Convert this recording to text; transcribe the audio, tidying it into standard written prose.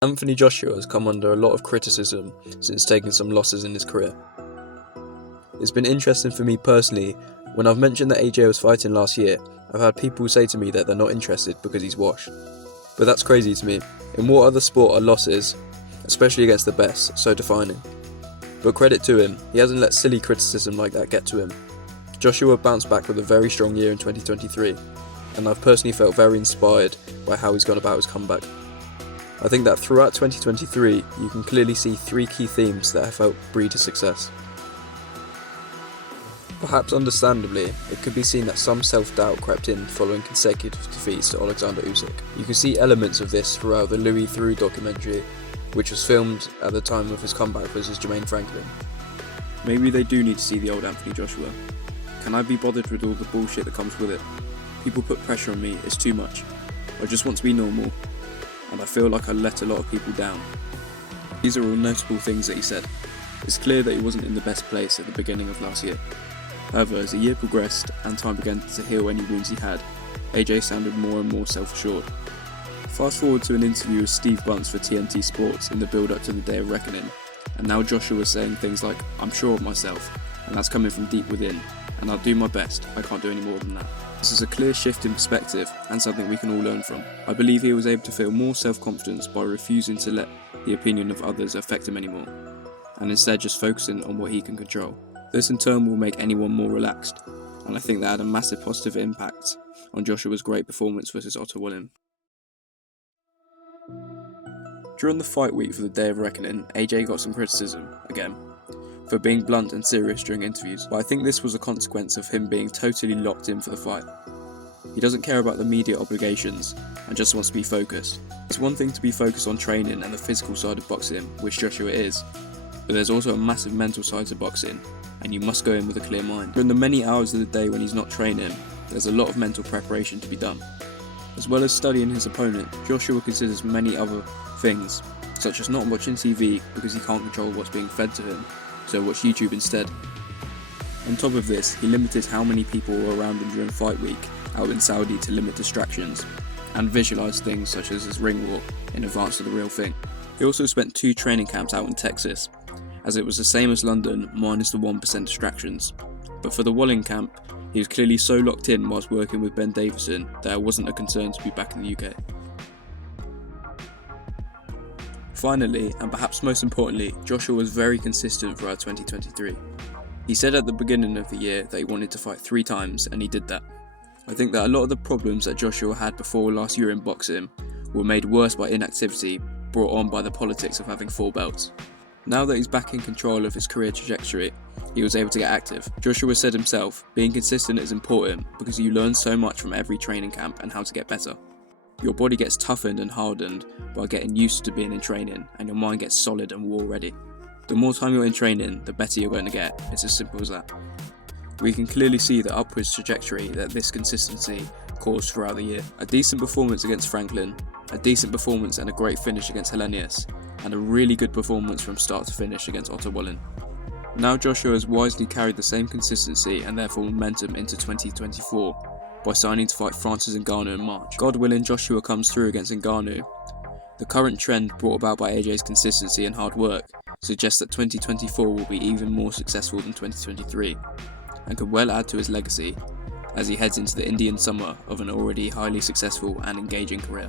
Anthony Joshua has come under a lot of criticism since taking some losses in his career. It's been interesting for me personally. When I've mentioned that AJ was fighting last year, I've had people say to me that they're not interested because he's washed. But that's crazy to me. In what other sport are losses, especially against the best, so defining? But credit to him, he hasn't let silly criticism like that get to him. Joshua bounced back with a very strong year in 2023, and I've personally felt very inspired by how he's gone about his comeback. I think that throughout 2023, you can clearly see three key themes that have helped breed his success. Perhaps understandably, it could be seen that some self-doubt crept in following consecutive defeats to Alexander Usyk. You can see elements of this throughout the Louis Theroux documentary, which was filmed at the time of his comeback versus Jermaine Franklin. Maybe they do need to see the old Anthony Joshua. Can I be bothered with all the bullshit that comes with it? People put pressure on me, it's too much. I just want to be normal, and I feel like I let a lot of people down. These are all notable things that he said. It's clear that he wasn't in the best place at the beginning of last year. However, as the year progressed and time began to heal any wounds he had, AJ sounded more and more self-assured. Fast forward to an interview with Steve Bunce for TNT Sports in the build-up to the Day of Reckoning, and now Joshua was saying things like, "I'm sure of myself, and that's coming from deep within, and I'll do my best, I can't do any more than that." This is a clear shift in perspective and something we can all learn from. I believe he was able to feel more self-confidence by refusing to let the opinion of others affect him anymore, and instead just focusing on what he can control. This in turn will make anyone more relaxed, and I think that had a massive positive impact on Joshua's great performance versus Otto Wallin. During the fight week for the Day of Reckoning, AJ got some criticism, again, for being blunt and serious during interviews, but I think this was a consequence of him being totally locked in for the fight. He doesn't care about the media obligations and just wants to be focused. It's one thing to be focused on training and the physical side of boxing, which Joshua is, but there's also a massive mental side to boxing, and you must go in with a clear mind. During the many hours of the day when he's not training, there's a lot of mental preparation to be done. As well as studying his opponent, Joshua considers many other things, such as not watching TV because he can't control what's being fed to him, so watch YouTube instead. On top of this, he limited how many people were around him during fight week out in Saudi to limit distractions, and visualised things such as his ring walk in advance of the real thing. He also spent 2 training camps out in Texas, as it was the same as London minus the 1% distractions. But for the Wallin camp, he was clearly so locked in whilst working with Ben Davison that it wasn't a concern to be back in the UK. Finally, and perhaps most importantly, Joshua was very consistent throughout 2023. He said at the beginning of the year that he wanted to fight 3 times, and he did that. I think that a lot of the problems that Joshua had before last year in boxing were made worse by inactivity brought on by the politics of having 4 belts. Now that he's back in control of his career trajectory, he was able to get active. Joshua said himself, being consistent is important because you learn so much from every training camp and how to get better. Your body gets toughened and hardened by getting used to being in training, and your mind gets solid and war ready. The more time you're in training, the better you're going to get. It's as simple as that. We can clearly see the upwards trajectory that this consistency caused throughout the year. A decent performance against Franklin, a decent performance and a great finish against Helenius, and a really good performance from start to finish against Otto Wallin. Now Joshua has wisely carried the same consistency and therefore momentum into 2024 by signing to fight Francis Ngannou in March. God willing, Joshua comes through against Ngannou. The current trend brought about by AJ's consistency and hard work suggests that 2024 will be even more successful than 2023 and could well add to his legacy as he heads into the Indian summer of an already highly successful and engaging career.